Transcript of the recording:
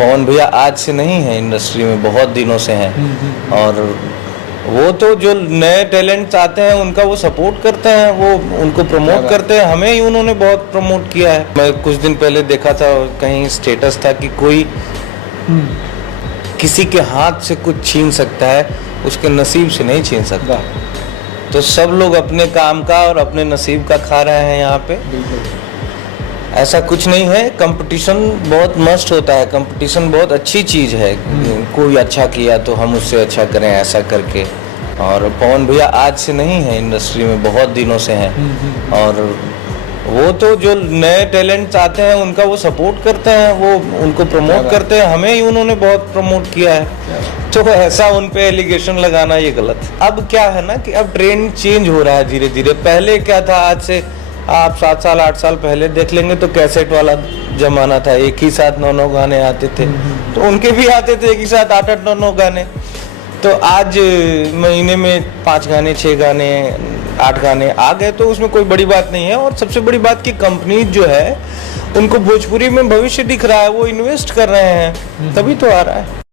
पवन भैया आज से नहीं है इंडस्ट्री में, बहुत दिनों से हैं। और वो तो जो नए टैलेंट्स आते हैं उनका वो सपोर्ट करते हैं, वो उनको प्रमोट करते हैं। हमें ही उन्होंने बहुत प्रमोट किया है। मैं कुछ दिन पहले देखा था कहीं स्टेटस था कि कोई किसी के हाथ से कुछ छीन सकता है, उसके नसीब से नहीं छीन सकता। तो सब लोग अपने काम का और अपने नसीब का खा रहे हैं यहाँ पे। ऐसा कुछ नहीं है। कंपटीशन बहुत मस्त होता है, कंपटीशन बहुत अच्छी चीज़ है। कोई अच्छा किया तो हम उससे अच्छा करें, ऐसा करके। और पवन भैया आज से नहीं है इंडस्ट्री में, बहुत दिनों से हैं। और वो तो जो नए टैलेंट्स आते हैं उनका वो सपोर्ट करते हैं, वो उनको प्रमोट करते हैं। हमें ही उन्होंने बहुत प्रमोट किया है। तो ऐसा उन पे एलिगेशन लगाना ये गलत है। अब क्या है ना कि अब ट्रेंड चेंज हो रहा है धीरे धीरे। पहले क्या था, आज से आप 7 साल 8 साल पहले देख लेंगे तो कैसेट वाला जमाना था। एक ही साथ 9 गाने आते थे, तो उनके भी आते थे एक ही साथ 8 9 गाने। तो आज महीने में 5 गाने 6 गाने 8 गाने आ गए, तो उसमें कोई बड़ी बात नहीं है। और सबसे बड़ी बात कि कंपनी जो है उनको भोजपुरी में भविष्य दिख रहा है, वो इन्वेस्ट कर रहे हैं, तभी तो आ रहा है।